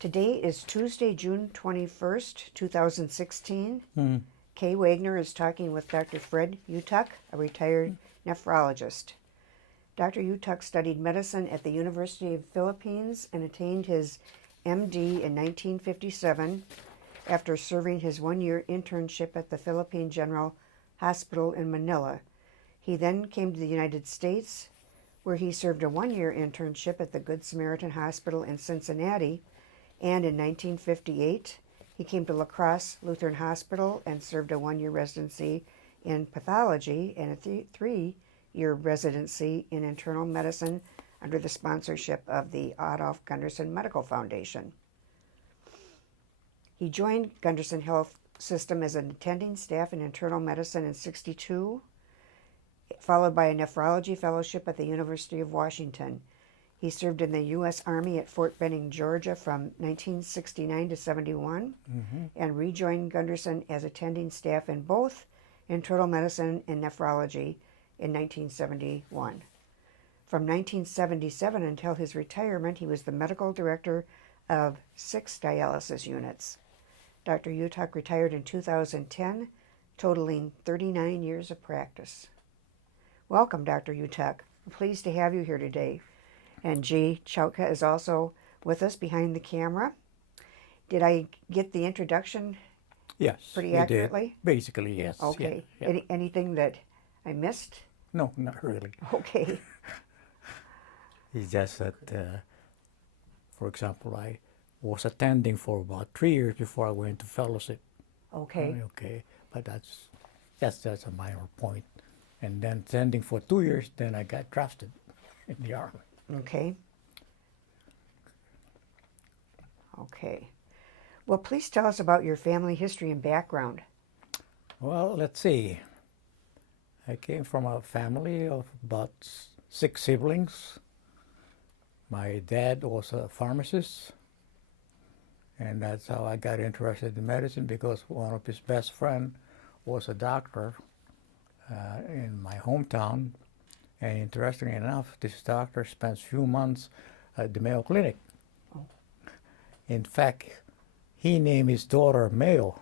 Today is Tuesday, June 21st, 2016. Mm. Kay Wagner is talking with Dr. Fred Yutec, a retired nephrologist. Dr. Yutec studied medicine at the University of the Philippines and attained his MD in 1957 after serving his one-year internship at the Philippine General Hospital in Manila. He then came to the United States, where he served a one-year internship at the Good Samaritan Hospital in Cincinnati, and in 1958 he came to La Crosse Lutheran Hospital and served a one-year residency in pathology and a three-year residency in internal medicine under the sponsorship of the Adolf Gunderson Medical Foundation. He joined Gunderson Health System as an attending staff in internal medicine in '62, followed by a nephrology fellowship at the University of Washington. He served in the U.S. Army at Fort Benning, Georgia from 1969 to '71, and rejoined Gunderson as attending staff in both internal medicine and nephrology in 1971. From 1977 until his retirement, he was the medical director of 6 dialysis units. Dr. Yutec retired in 2010, totaling 39 years of practice. Welcome, Dr. Yutec. We're pleased to have you here today. And G. Chauka is also with us behind the camera. Did I get the introduction Yes, pretty you accurately? did. Basically, yes. Okay. Yeah, yeah. Anything that I missed? No, not really. Okay. It's just that, for example, I was attending for about 3 years before I went to fellowship. Okay. Okay, but that's a minor point. And then attending for 2 years, then I got drafted in the Army. Okay. Okay. Well, please tell us about your family history and background. Well, let's see. I came from a family of about 6 siblings. My dad was a pharmacist, and that's how I got interested in medicine, because one of his best friends was a doctor in my hometown. And interestingly enough, this doctor spent a few months at the Mayo Clinic. Oh. In fact, he named his daughter Mayo.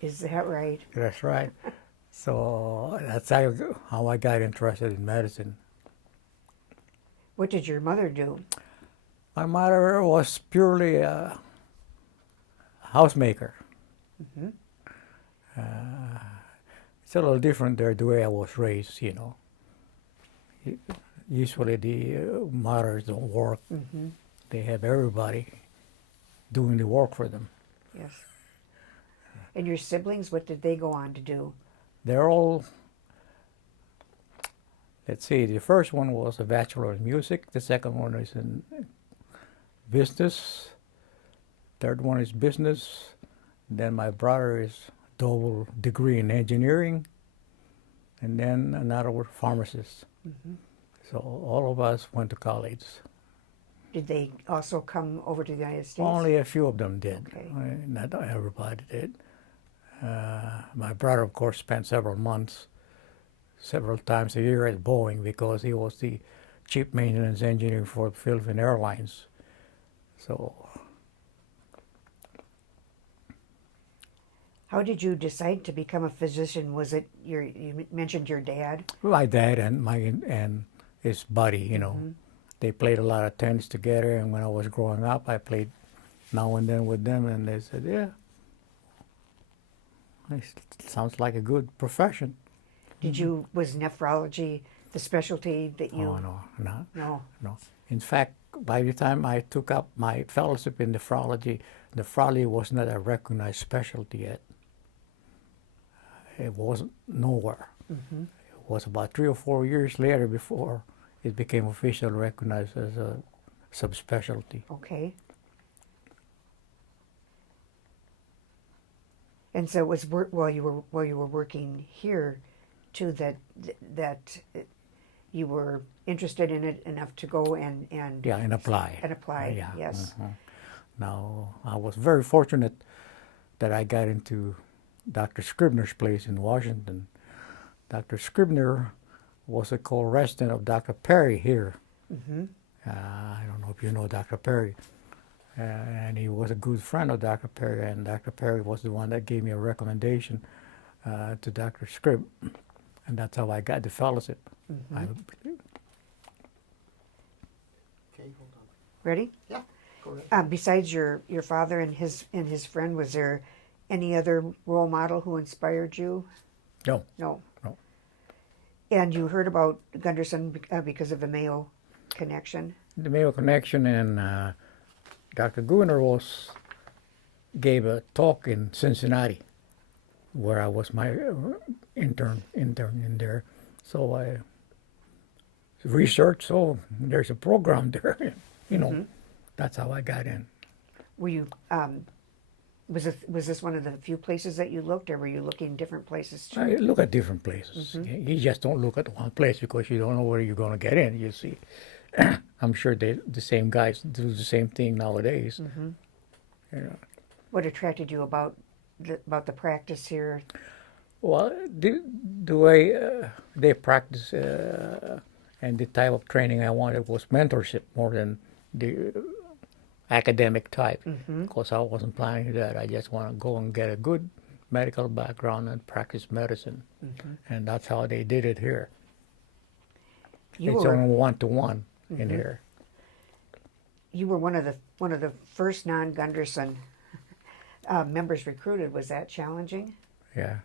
Is that right? That's right. So that's how I got interested in medicine. What did your mother do? My mother was purely a housemaker. It's a little different there, the way I was raised, you know. Usually the mothers don't work. They have everybody doing the work for them. Yes. And your siblings, what did they go on to do? They're all, let's see, the first one was a Bachelor in Music, the second one is in business, third one is business, then my brother is double degree in engineering, and then another was pharmacist. So all of us went to college. Did they also come over to the United States? Only a few of them did. Okay. Not everybody did. My brother, of course, spent several times a year at Boeing, because he was the chief maintenance engineer for Philippine Airlines. So, how did you decide to become a physician? Was it you mentioned your dad? my dad and his buddy, you know, they played a lot of tennis together, and when I was growing up, I played now and then with them, and they said, yeah, it sounds like a good profession. Did you, was nephrology the specialty that you? Oh, no. No. In fact, by the time I took up my fellowship in nephrology was not a recognized specialty yet. It wasn't nowhere. It was about 3 or 4 years later before it became officially recognized as a subspecialty. Okay. And so it was while you were working here, too, that you were interested in it enough to go and apply. And apply. Yeah. Yes. Now, I was very fortunate that I got into Dr. Scribner's place in Washington. Dr. Scribner was a co-resident of Dr. Perry here. I don't know if you know Dr. Perry. and he was a good friend of Dr. Perry, and Dr. Perry was the one that gave me a recommendation to Dr. Scribb, and that's how I got the fellowship. Mm-hmm. I, Okay, hold on. Ready? Yeah, go ahead. Besides your father and his friend, was there any other role model who inspired you? no, No. no. And you heard about Gunderson because of the Mayo connection? The Mayo Connection, and Dr. Gunner gave a talk in Cincinnati, where I was my intern in there. So I researched. So there's a program there. You know, Mm-hmm. that's how I got in. Were you was this one of the few places that you looked, or were you looking different places too? I look at different places. You just don't look at one place because you don't know where you're going to get in. You see, I'm sure the same guys do the same thing nowadays. Mm-hmm. You know. What attracted you about the practice here? Well, the way they practice and the type of training I wanted was mentorship more than the academic type. Mm-hmm. Because I wasn't planning that. I just want to go and get a good medical background and practice medicine. Mm-hmm. And that's how they did it here. You It's were only 1-to-1 in Mhm. here. you were one of the first non-Gunderson members recruited. Was that challenging? Yeah.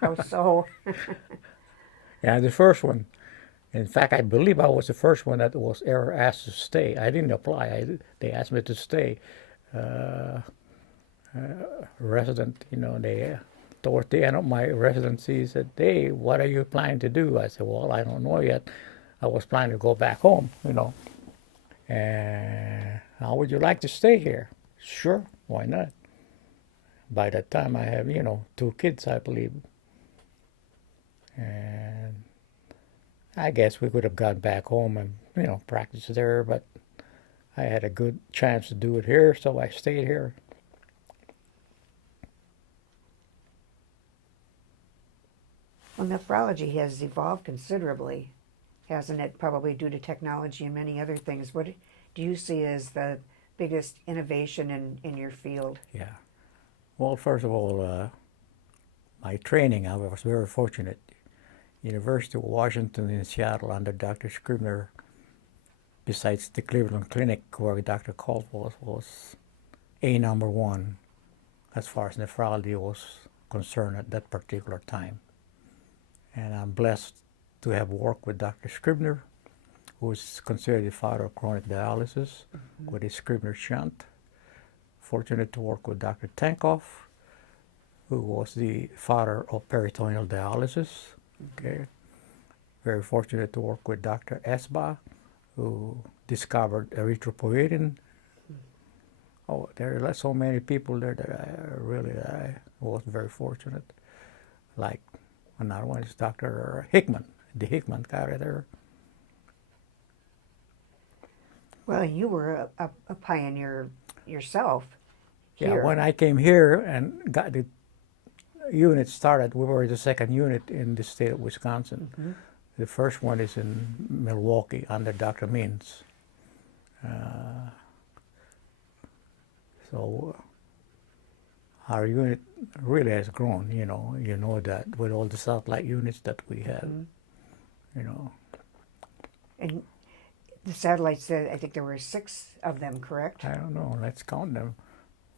How so? Yeah, the first one. In fact, I believe I was the first one that was ever asked to stay. I didn't apply. They asked me to stay. Resident, they toward the end of my residency said, "Hey, what are you planning to do?" I said, "Well, I don't know yet. I was planning to go back home, And how would you like to stay here?" "Sure, why not?" By that time, I have, 2 kids, I believe. And I guess we could have gone back home and, practiced there, but I had a good chance to do it here, so I stayed here. Well, nephrology has evolved considerably, hasn't it? Probably due to technology and many other things. What do you see as the biggest innovation in your field? Yeah. Well, first of all, my training, I was very fortunate. University of Washington in Seattle under Dr. Scribner, besides the Cleveland Clinic where Dr. Caldwell was number 1 as far as nephrology was concerned at that particular time. And I'm blessed to have worked with Dr. Scribner, who is considered the father of chronic dialysis, with his Scribner shunt. Fortunate to work with Dr. Tankoff, who was the father of peritoneal dialysis. Okay. Very fortunate to work with Dr. Esba, who discovered erythropoietin. Oh, there are so many people there that I was very fortunate. Like another one is Dr. Hickman, the Hickman guy there. Well, you were a pioneer yourself Yeah, here. when I came here and got the unit started, we were the second unit in the state of Wisconsin. Mm-hmm. The first one is in Milwaukee under Dr. Means. So our unit really has grown, you know that with all the satellite units that we have, Mm-hmm. And the satellites, I think there were 6 of them, correct? I don't know, let's count them.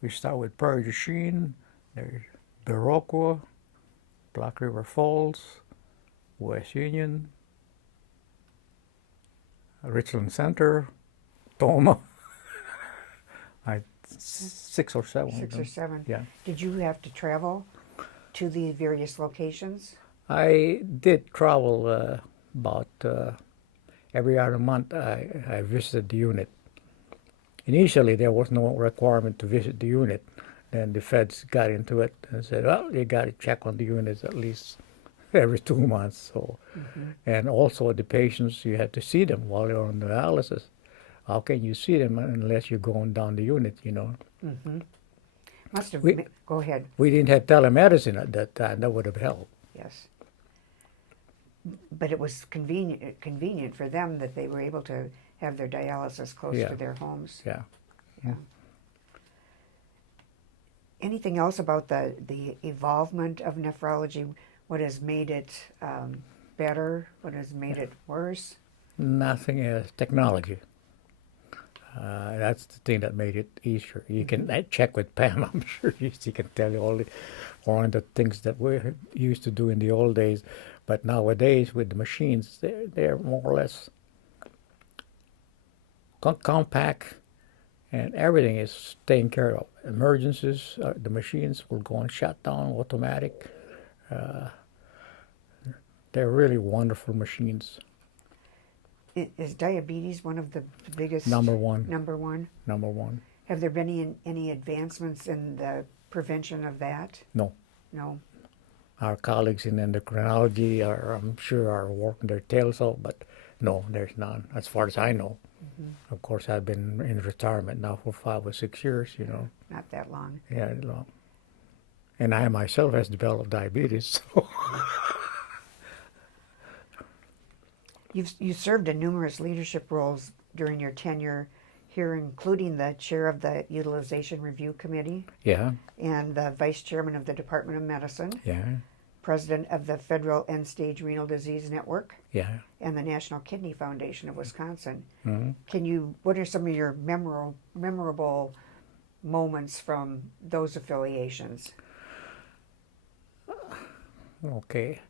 We start with Prairie du Chien, there's Viroqua, Black River Falls, West Union, Richland Center, Toma. 6 or 7. 6 or 7. Yeah. Did you have to travel to the various locations? I did travel about every other month. I visited the unit. Initially, there was no requirement to visit the unit. Then the feds got into it and said, "Well, you got to check on the units at least every 2 months." So, and also the patients, you had to see them while they're on dialysis. How can you see them unless you're going down the unit? Mm-hmm. Must have. We- Go ahead. We didn't have telemedicine at that time. That would have helped. Yes. But it was convenient for them that they were able to have their dialysis close Yeah. to their homes. Yeah. anything else about the evolvement of nephrology? What has made it better? What has made it worse? Nothing is technology. That's the thing that made it easier. You can check with Pam. I'm sure she can tell you all the things that we used to do in the old days. But nowadays, with the machines, they're more or less compact, and everything is taken care of. Emergencies, the machines will go and shut down automatic. They're really wonderful machines. Is diabetes one of the biggest? Number one. Number one. Number one. Have there been any advancements in the prevention of that? No. No. Our colleagues in endocrinology I'm sure, are working their tails off, but no, there's none, as far as I know. Mm-hmm. Of course, I've been in retirement now for 5 or 6 years, you know. Not that long. Yeah, long. And I myself has developed diabetes, so. You served in numerous leadership roles during your tenure here, including the chair of the Utilization Review Committee Yeah, and the vice chairman of the Department of Medicine, yeah, president of the Federal End-Stage Renal Disease Network, yeah. and the National Kidney Foundation of Wisconsin. Mm-hmm. What are some of your memorable moments from those affiliations? Okay.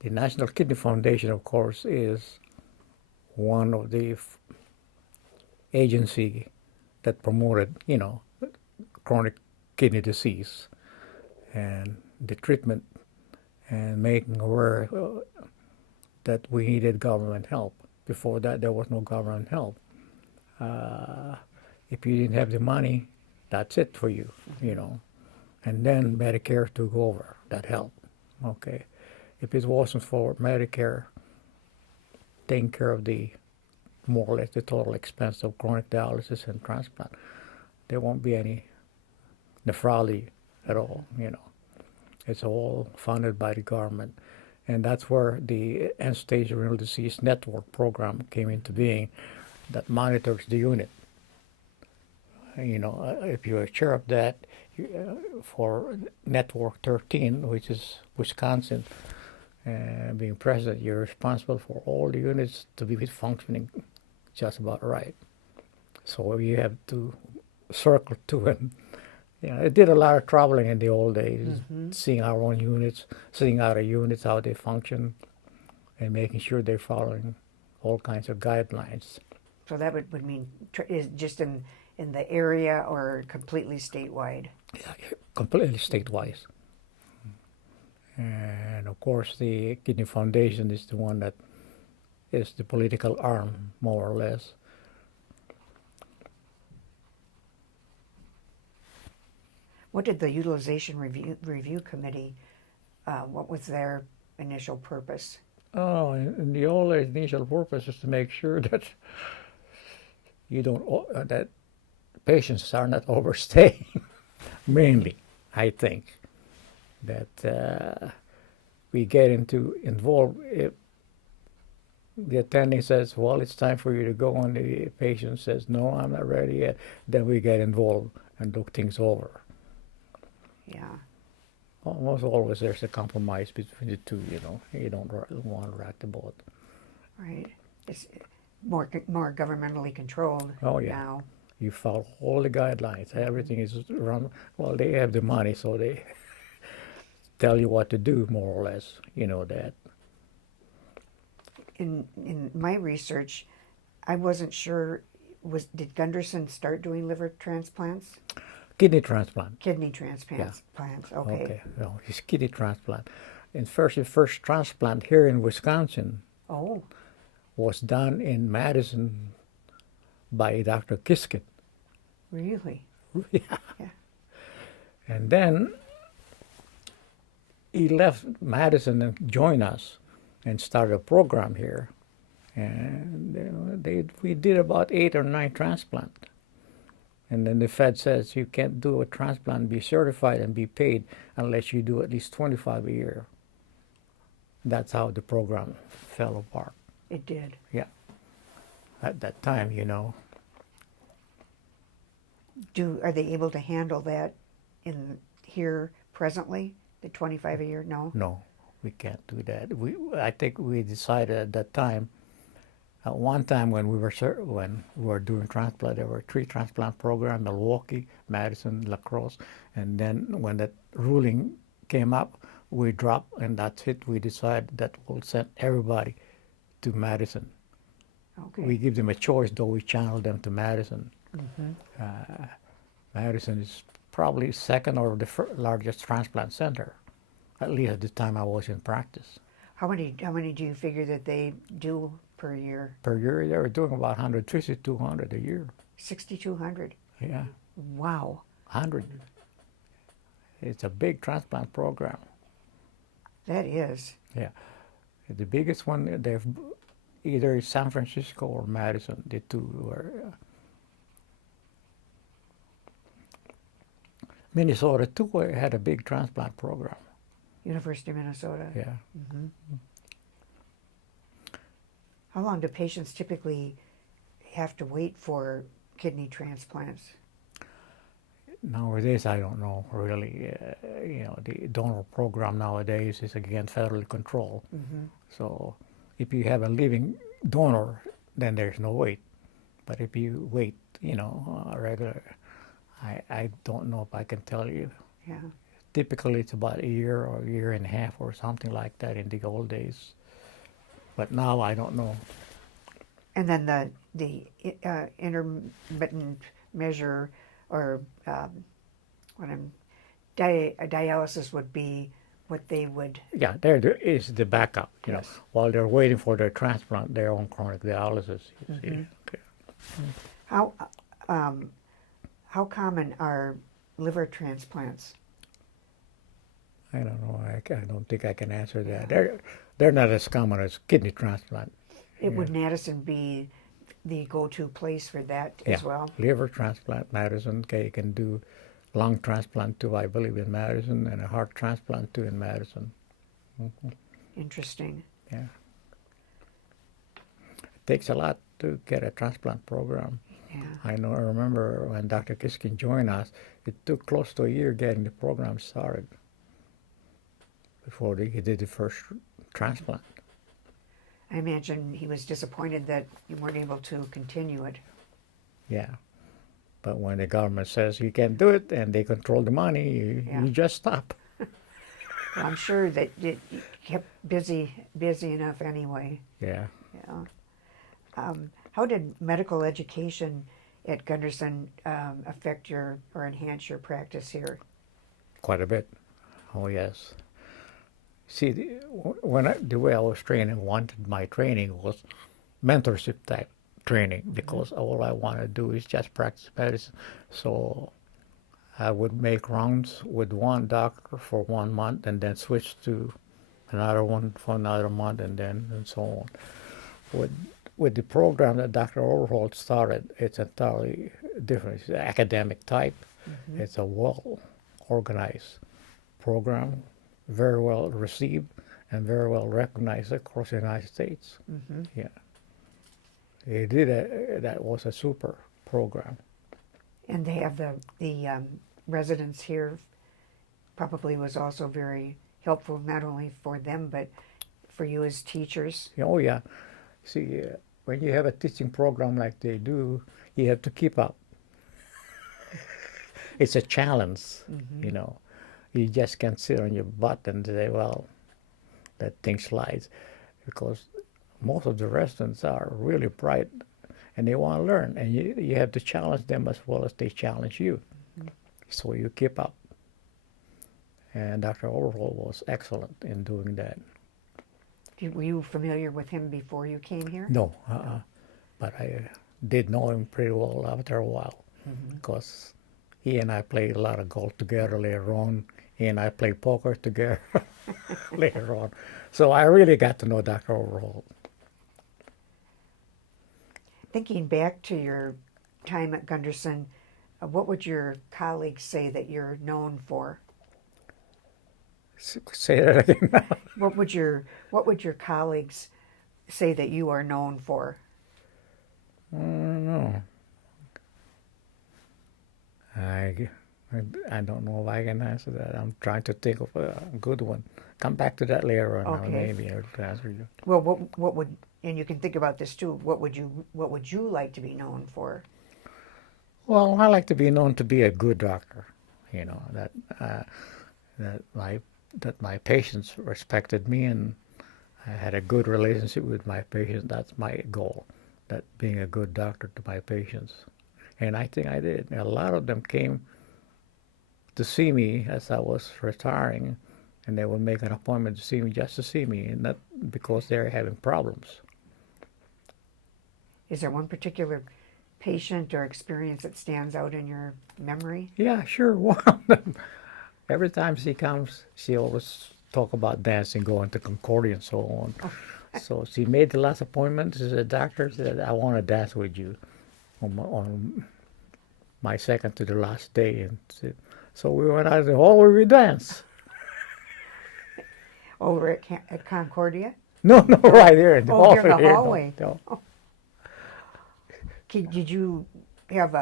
The National Kidney Foundation, of course, is one of the agency that promoted, chronic kidney disease and the treatment and making aware that we needed government help. Before that, there was no government help. If you didn't have the money, that's it for you, And then Medicare took over that help. Okay. If it wasn't for Medicare taking care of the more or less the total expense of chronic dialysis and transplant, there won't be any nephrology at all, It's all funded by the government. And that's where the End-Stage Renal Disease Network program came into being that monitors the unit. If you're chair of that, for Network 13, which is Wisconsin, being president, you're responsible for all the units to be functioning just about right. So you have to circle to and it did a lot of traveling in the old days, seeing our own units, seeing other units, how they function, and making sure they're following all kinds of guidelines. So that would mean is just in the area or completely statewide? Yeah, completely statewide. And of course, the Kidney Foundation is the one that is the political arm, more or less. What did the Utilization Review Committee, what was their initial purpose? Oh, in the old days, the initial purpose is to make sure that that patients are not overstaying. Mainly, I think that we get involved if the attending says, well, it's time for you to go, and the patient says, no, I'm not ready yet, then we get involved and look things over. Yeah. Almost always there's a compromise between the two, You don't want to rock the boat. Right. It's more governmentally controlled now. You follow all the guidelines. Everything is run. Well, they have the money, so they tell you what to do, more or less. You know that. In my research, I wasn't sure. Did Gunderson start doing liver transplants? Kidney transplant. Kidney transplants. Yeah. Okay. No, his kidney transplant. His first transplant here in Wisconsin. Oh. Was done in Madison by Dr. Kiskett. Really? Yeah. And then he left Madison and joined us and started a program here. And we did about 8 or 9 transplants. And then the Fed says you can't do a transplant, be certified, and be paid unless you do at least 25 a year. That's how the program fell apart. It did. Yeah. At that time, Are they able to handle that in here presently? The 25 a year? No. No, we can't do that. I think we decided at that time. At one time when when we were doing transplant, there were 3 transplant programs: Milwaukee, Madison, La Crosse, and then when that ruling came up, we dropped, and that's it. We decided that we'll send everybody to Madison. Okay. We give them a choice, though we channel them to Madison. Mm-hmm. Madison is probably second or the largest transplant center, at least at the time I was in practice. How many do you figure that they do per year? Per year, they were doing about 150, 200 a year. 6,200. Yeah, Wow. 100. It's a big transplant program. That is. Yeah, the biggest one, they've either San Francisco or Madison. The two were. Minnesota too had a big transplant program. University of Minnesota. Yeah. Mm-hmm. How long do patients typically have to wait for kidney transplants? Nowadays, I don't know really. The donor program nowadays is again federally controlled. Mm-hmm. So, if you have a living donor, then there's no wait. But if you wait, regular, I don't know if I can tell you. Yeah. Typically, it's about a year or a year and a half or something like that in the old days. But now I don't know. And then the intermittent measure or dialysis would be what they would. Yeah, there is the backup. Yes. While they're waiting for their transplant, they're on chronic dialysis. You see. Mhm. Okay. How common are liver transplants? I don't know. I don't think I can answer that. They're not as common as kidney transplant. Would Madison be the go-to place for that as well? Liver transplant, Madison. Okay, you can do lung transplant too, I believe, in Madison, and a heart transplant too in Madison. Mm-hmm. Interesting. Yeah. It takes a lot to get a transplant program. Yeah. I remember when Dr. Kiskin joined us, it took close to a year getting the program started before he did the first transplant. I imagine he was disappointed that you weren't able to continue it. Yeah. But when the government says you can't do it and they control the money, you just stop. Well, I'm sure that it kept busy enough anyway. Yeah. Yeah. How did medical education at Gunderson affect or enhance your practice here? Quite a bit. Oh, yes. See, the way I was training, my training was mentorship type training, because all I want to do is just practice medicine. So I would make rounds with one doctor for 1 month and then switch to another one for another month and so on. With the program that Dr. Overholt started, it's entirely different. It's an academic type. Mm-hmm. It's a well-organized program, very well received and very well recognized across the United States. Mm-hmm. Yeah. They did that was a super program. And they have the residents here probably was also very helpful, not only for them, but for you as teachers. Oh, yeah. See, when you have a teaching program like they do, you have to keep up. It's a challenge, mm-hmm. You just can't sit on your butt and say, well, that thing slides, because most of the residents are really bright and they want to learn, and you have to challenge them as well as they challenge you. Mm-hmm. So you keep up. And Dr. Overholt was excellent in doing that. Were you familiar with him before you came here? No, but I did know him pretty well after a while, because he and I played a lot of golf together later on. He and I played poker together later on. So I really got to know Dr. Overholt. Thinking back to your time at Gunderson, what would your colleagues say that you're known for? Say that again. What would your colleagues say that you are known for? I don't know. I don't know if I can answer that. I'm trying to think of a good one. Come back to that later on. Okay. Maybe I'll answer you. Well, what would, and you can think about this too. What would you like to be known for? Well, I like to be known to be a good doctor. You know uh, that my patients respected me and I had a good relationship with my patients. That's my goal. That being a good doctor to my patients, and I think I did. A lot of them came to see me as I was retiring, and they would make an appointment to see me just to see me, and not because they're having problems. Is there one particular patient or experience that stands out in your memory? Yeah, sure. One of them. Every time she comes, she always talk about dancing, going to Concordia and so on. So she made the last appointment. The doctor said, "I want to dance with you on my second to the last day." And so we went out in the hall where we danced. Over at Concordia? No, no, right here in the Oh, here in the hallway. hallway. No. Did you have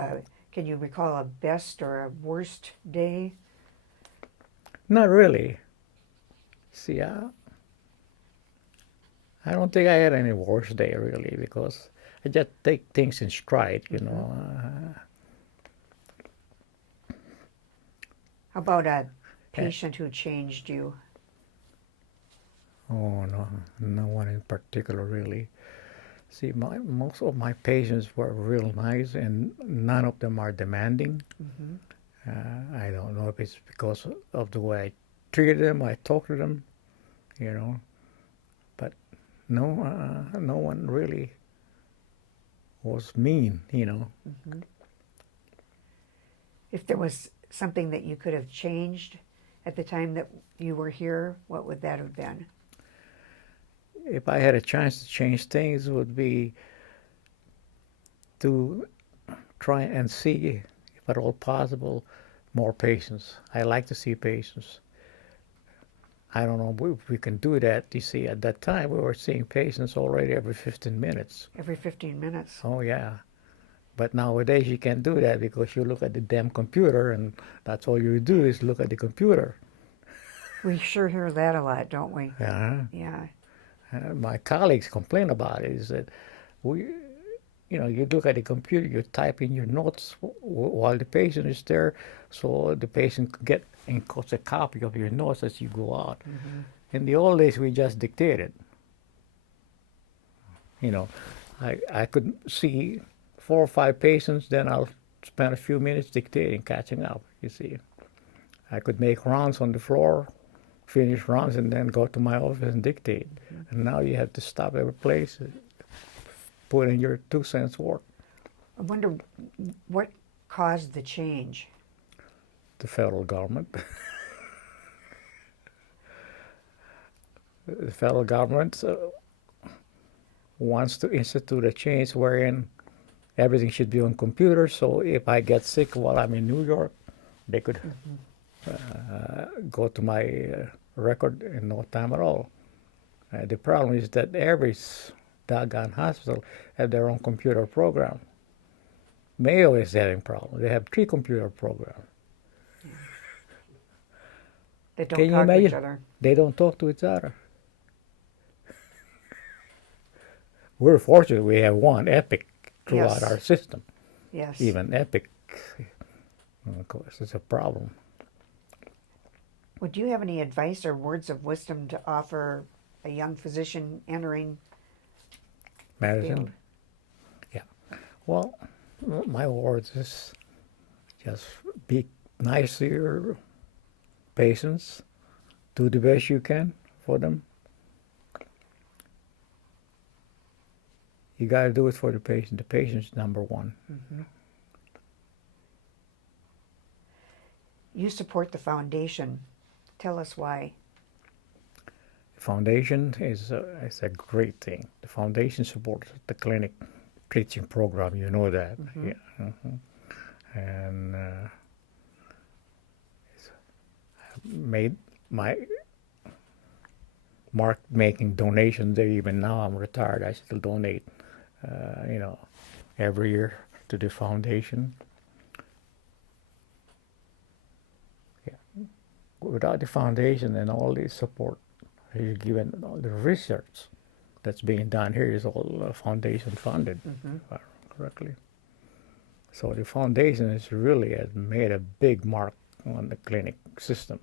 can you recall a best or a worst day? Not really. See, I don't think I had any worse day really because I just take things in stride, you know. How about a patient who changed you? Oh no, no one in particular really. See, most of my patients were real nice, and none of them are demanding. I don't know if it's because of the way I treated them, I talk to them, you know. But no, no one really was mean, you know. If there was something that you could have changed at the time that you were here, what would that have been? If I had a chance to change things, it would be to try and see, if at all possible, more patients. I like to see patients. I don't know if we can do that. You see, at that time, we were seeing patients already every 15 minutes. Every 15 minutes. Oh, yeah. But nowadays, you can't do that because you look at the damn computer, and that's all you do is look at the computer. We sure hear that a lot, don't we? Yeah. Yeah. My colleagues complain about it, is that you look at the computer, you type in your notes while the patient is there, so the patient could get and gets a copy of your notes as you go out. In the old days, we just dictated. You know, I could see 4 or 5 patients, then I'll spend a few minutes dictating, catching up, you see. I could make rounds on the floor, finish rounds, and then go to my office and dictate. And now you have to stop every place, put in your 2 cents worth. I wonder what caused the change. The federal government. The federal government wants to institute a change wherein everything should be on computers. So if I get sick while I'm in New York, they could go to my record in no time at all. The problem is that every doggone hospital have their own computer program. Mayo is having problems. They have 3 computer programs. They don't Can you talk to each imagine? other. They don't talk to each other. We're fortunate we have one Epic throughout Yes. our system. Yes. Even Epic, of course, is a problem. Would you have any advice or words of wisdom to offer a young physician entering Medicine? field? Yeah. Well, my words is just be nice to your patients. Do the best you can for them. You got to do it for the patient. The patient's number one. You support the foundation. Tell us why. The foundation is a great thing. The foundation supports the clinic teaching program. You know that. Yeah. And made my mark making donations there. Even now I'm retired, I still donate, every year to the foundation. without the foundation and all the support you're given, all the research that's being done here is all foundation funded, if I remember correctly. So the foundation has really has made a big mark on the clinic system.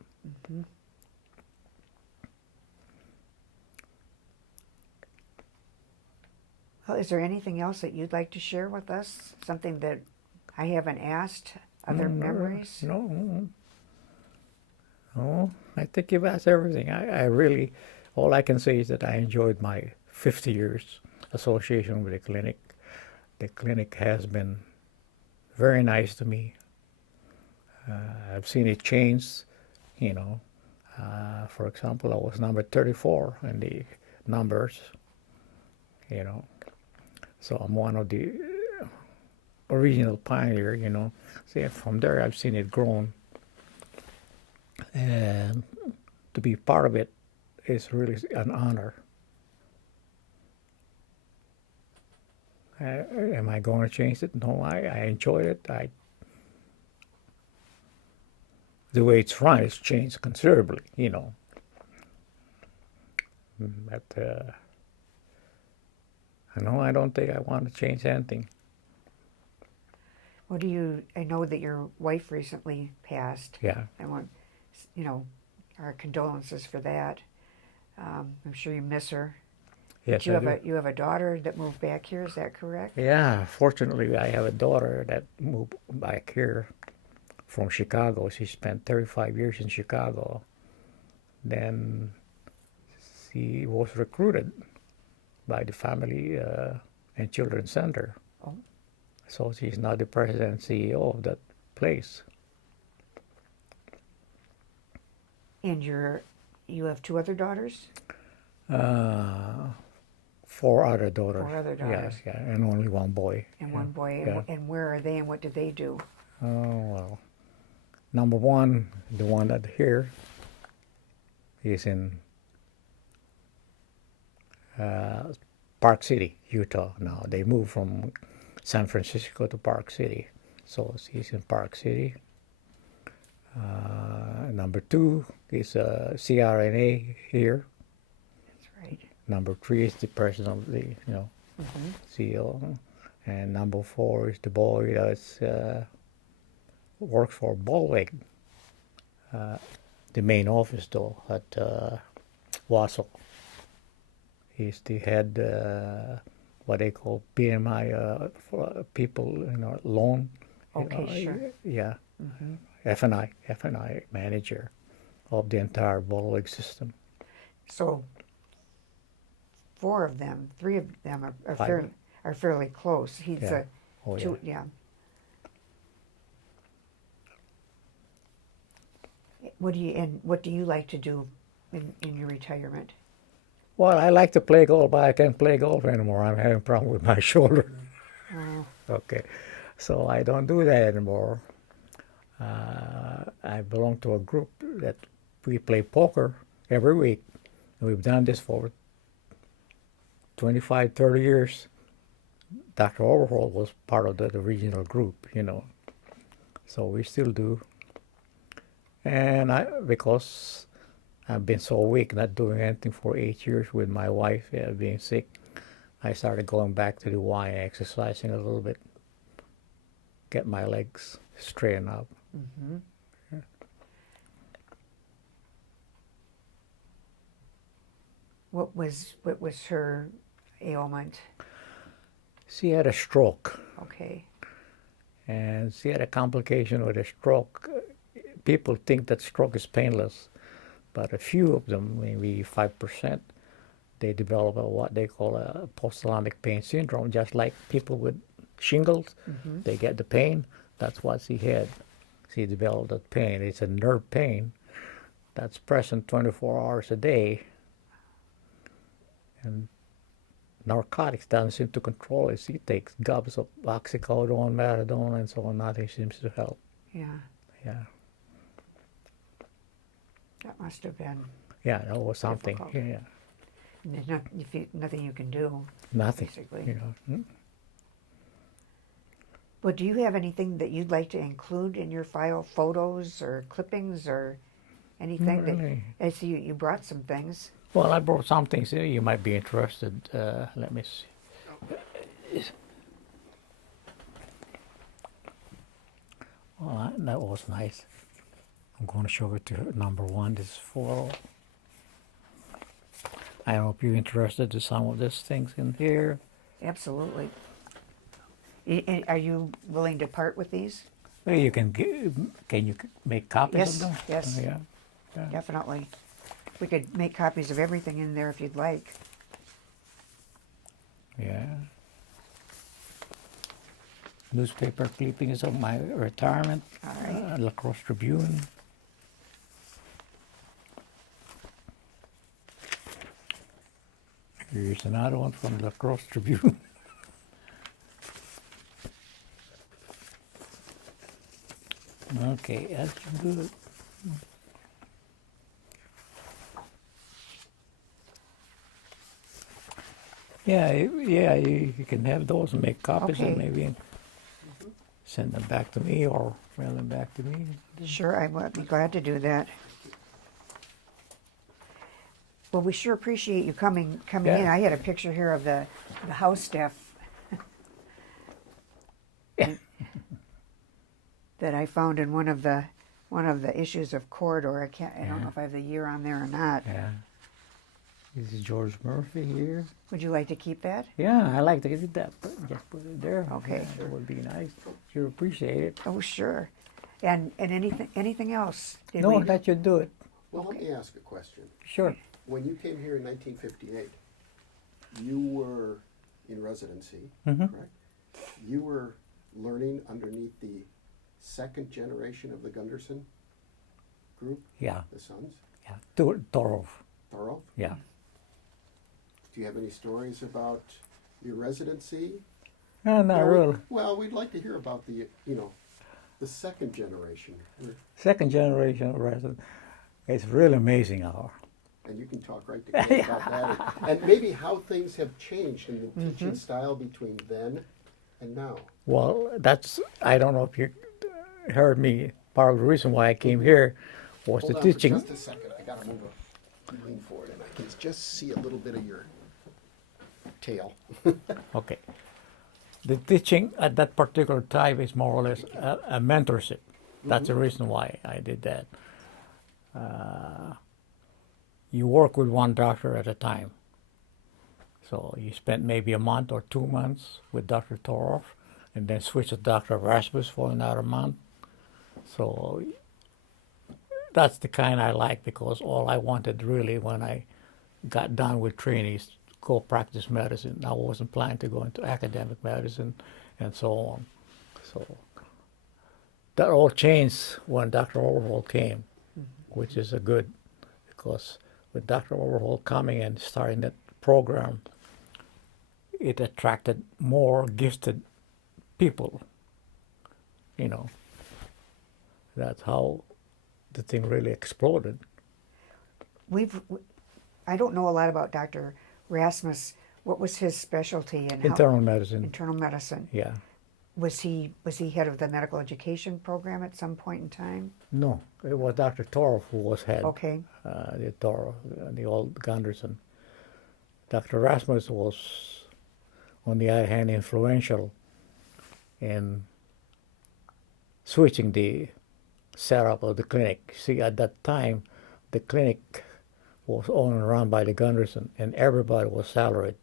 Well, is there anything else that you'd like to share with us? Something that I haven't asked? Other memories? No, no. I think you've asked everything. I really, all I can say is that I enjoyed my 50 years association with the clinic. The clinic has been very nice to me. I've seen it change, you know. For example, I was number 34 in the numbers, you know. So I'm one of the original pioneer, you know. See, from there I've seen it grown. And to be part of it is really an honor. Am I going to change it? No, I enjoyed it. The way it's run has changed considerably, you know. But no, I don't think I want to change anything. What do you? I know that your wife recently passed. Yeah. I want, you know, our condolences for that. I'm sure you miss her. Yes, You I do. have a daughter that moved back here. Is that correct? Yeah, fortunately, I have a daughter that moved back here from Chicago. She spent 35 years in Chicago. Then she was recruited by the Family and Children's Center. Oh. So she's now the president and CEO of that place. And you have two other daughters? 4 other daughters. 4 other daughters. Yeah, and only one boy. And one boy. Yeah. And where are they and what do they do? Oh, well. Number one, the one that here, is in Park City, Utah now. They moved from San Francisco to Park City. So he's in Park City. Number 2 is CRNA here. That's right. Number 3 is the president of the, CEO. And number 4 is the boy that's works for Ballweg, the main office though at Wausau. He's the head, what they call PMI for people, loan. Okay, sure. Yeah, F&I manager of the entire Ballweg system. So 4 of them, 3 of them Five. are fairly close. He's Yeah. Oh, two, yeah. What do you like to do in your retirement? Well, I like to play golf, but I can't play golf anymore. I'm having a problem with my shoulder. Oh, Okay, so I don't do that anymore. I belong to a group that we play poker every week. And we've done this for 25, 30 years. Dr. Overhaul was part of the regional group, So we still do. And because I've been so weak, not doing anything for 8 years with my wife being sick, I started going back to the Y and exercising a little bit, get my legs straightened up. mm-hmm. Yeah. What was her ailment? She had a stroke, Okay. and she had a complication with a stroke. People think that stroke is painless, but a few of them, maybe 5%, they develop what they call a post-traumatic pain syndrome, just like people with shingles. Mm-hmm. They get the pain. That's what she had. She developed that pain. It's a nerve pain that's present 24 hours a day. And narcotics doesn't seem to control it. She takes gobs of oxycodone, methadone, and so on. Nothing seems to help. Yeah, Yeah. that must have been Yeah, that was something. Difficult. Yeah. there's nothing you can do. Nothing. Basically. Hmm? But do you have anything that you'd like to include in your file, photos or clippings or Anything Not really. that I see you brought some things. Well, I brought some things here you might be interested. Let me see. Well, that was nice. I'm going to show it to number one. This is for. I hope you're interested in some of these things in here. Absolutely. Are you willing to part with these? Well, you can can you make copies Yes, of them? yes. Oh, yeah. Yeah. Definitely. We could make copies of everything in there if you'd like. Yeah. Newspaper clippings of my retirement. All right. La Crosse Tribune. Here's another one from La Crosse Tribune. Okay, that's good. Yeah, you can have those and make copies Okay. and maybe send them back to me or mail them back to me. Sure, I would be glad to do that. Well, we sure appreciate you coming Yeah. in. I had a picture here of the house staff that I found in one of the issues of Corridor. I don't know if I have the year on there or not. Yeah. This is George Murphy here. Would you like to keep that? Yeah, I like to get that. Just put it there. Okay. Yeah, it would be nice. You appreciate it. Oh, sure. And anything else? Did No, we- that you do it. Well, let me ask a question. Sure. When you came here in 1958, you were in residency, Mhm. correct? You were learning underneath the second generation of the Gunderson group, Yeah. the sons, Yeah. Thorough. Thorough. Yeah. Do you have any stories about your residency? No, not Well, really. Well, we'd like to hear about the second generation. Second generation resident. It's really amazing how. And you can talk right to Kate about that. And maybe how things have changed in the teaching style between then and now. Well, I don't know if you heard me. Part of the reason why I came here was Hold the on teaching. for just a second. I gotta move a lean forward and I can just see a little bit of your tail. Okay. The teaching at that particular time is more or less a mentorship. That's the reason why I did that. You work with one doctor at a time. So you spent maybe a month or 2 months with Dr. Toroff and then switch to Dr. Rasmus for another month. So that's the kind I like because all I wanted really when I got done with training is go practice medicine. I wasn't planning to go into academic medicine and so on. So that all changed when Dr. Overhaul came, which is a good, because with Dr. Overhaul coming and starting that program, it attracted more gifted people. You know, that's how the thing really exploded. I don't know a lot about Dr. Rasmus. What was his specialty in Internal medicine. internal medicine? Yeah. Was he head of the medical education program at some point in time? No, it was Dr. Toroff who was head. Okay. The Toroff, the old Gunderson. Dr. Rasmus was, on the other hand, influential in switching the setup of the clinic. See, at that time, the clinic was owned and run by the Gunderson, and everybody was salaried.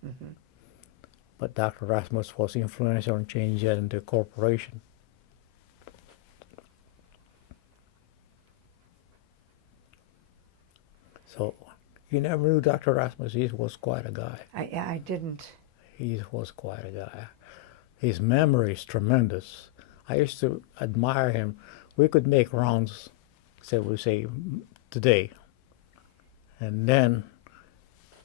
But Dr. Rasmus was influential in changing it into a corporation. So, you never knew Dr. Rasmus. He was quite a guy. I didn't. He was quite a guy. His memory is tremendous. I used to admire him. We could make rounds, we say, today. And then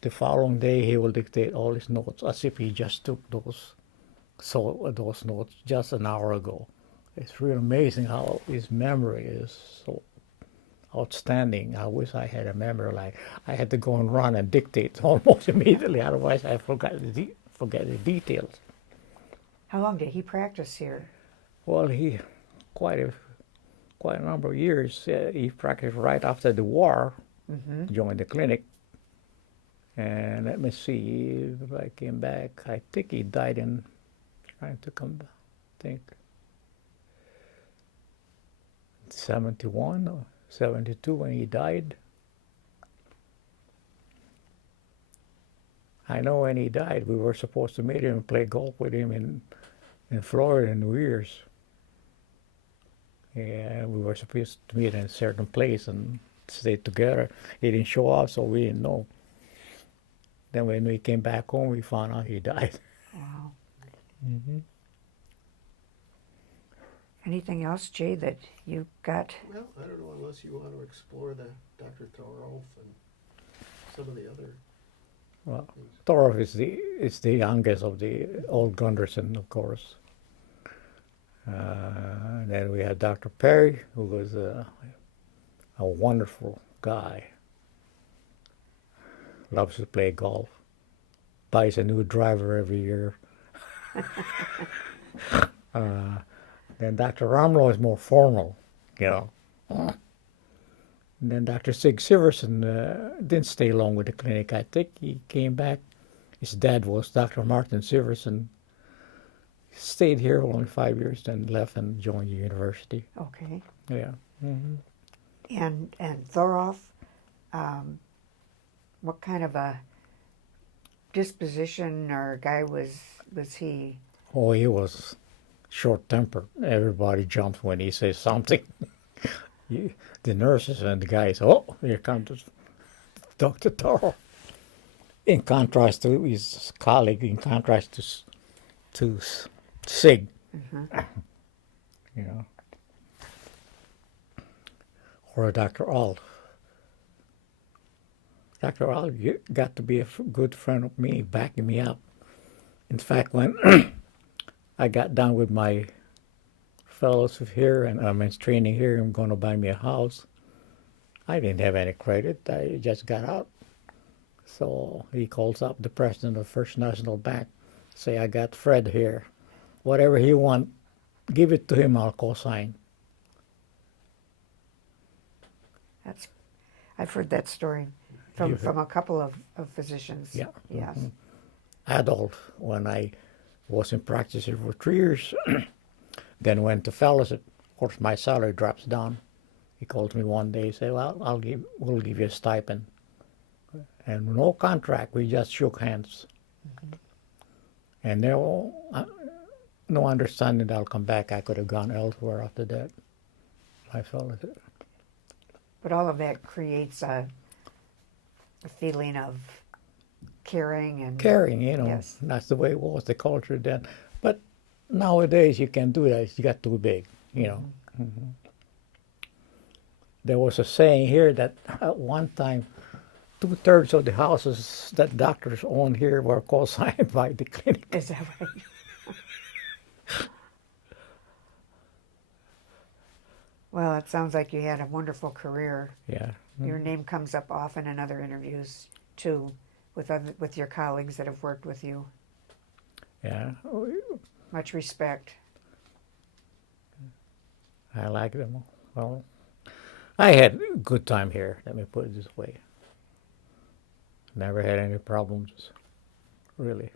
the following day he will dictate all his notes as if he just took those notes just an hour ago. It's really amazing how his memory is so outstanding. I wish I had a memory like I had to go and run and dictate almost immediately, otherwise I forget the details. How long did he practice here? Well, he quite quite a number of years. He practiced right after the war, joined the clinic. And let me see, if I came back, I think he died in, trying to come back, I think, 71 or 72 when he died. I know when he died, we were supposed to meet him and play golf with him in Florida in New Year's. And we were supposed to meet in a certain place and stay together. He didn't show up, so we didn't know. Then when we came back home, we found out he died. Wow. Anything else, Jay, that you got? Well, I don't know unless you want to explore the Dr. Thorolf and some of the other Well, things. Thorolf is the youngest of the old Gunderson, of course. Then we had Dr. Perry, who was a wonderful guy. Loves to play golf. Buys a new driver every year. Then Dr. Romlow is more formal, you know. And then Dr. Sig Siverson didn't stay long with the clinic. I think he came back. His dad was Dr. Martin Siverson. Stayed here only 5 years, then left and joined the university. Okay. Yeah. And Thorolf, what kind of a disposition or guy was he? Oh, he was short-tempered. Everybody jumps when he says something. The nurses and the guys, oh, here comes Dr. Thorolf. In contrast to his colleague, in contrast to Sig, you know, or Dr. Alt. Dr. Alt got to be a good friend of me, backing me up. In fact, when I got done with my fellowship here and I'm in training here, I'm going to buy me a house. I didn't have any credit. I just got out. So he calls up the president of First National Bank, say, I got Fred here. Whatever he want, give it to him, I'll co-sign. I've heard that story from a couple of physicians. Yeah. Yes. Adolf, when I was in practice here for 3 years, then went to fellowship. Of course, my salary drops down. He called me one day, say, well, we'll give you a stipend. And no contract, we just shook hands. And there was no understanding that I'll come back. I could have gone elsewhere after that. I fellowship. But all of that creates a feeling of caring and Caring, you know, Yes. that's the way it was, the culture then. But nowadays you can't do that. You got too big, you know. There was a saying here that at one time, 2/3 of the houses that doctors own here were co-signed by the clinic. Is that right? Well, it sounds like you had a wonderful career. Yeah. Your name comes up often in other interviews too, with your colleagues that have worked with you. Yeah. Much respect. I like them. Well, I had a good time here, let me put it this way. Never had any problems, really.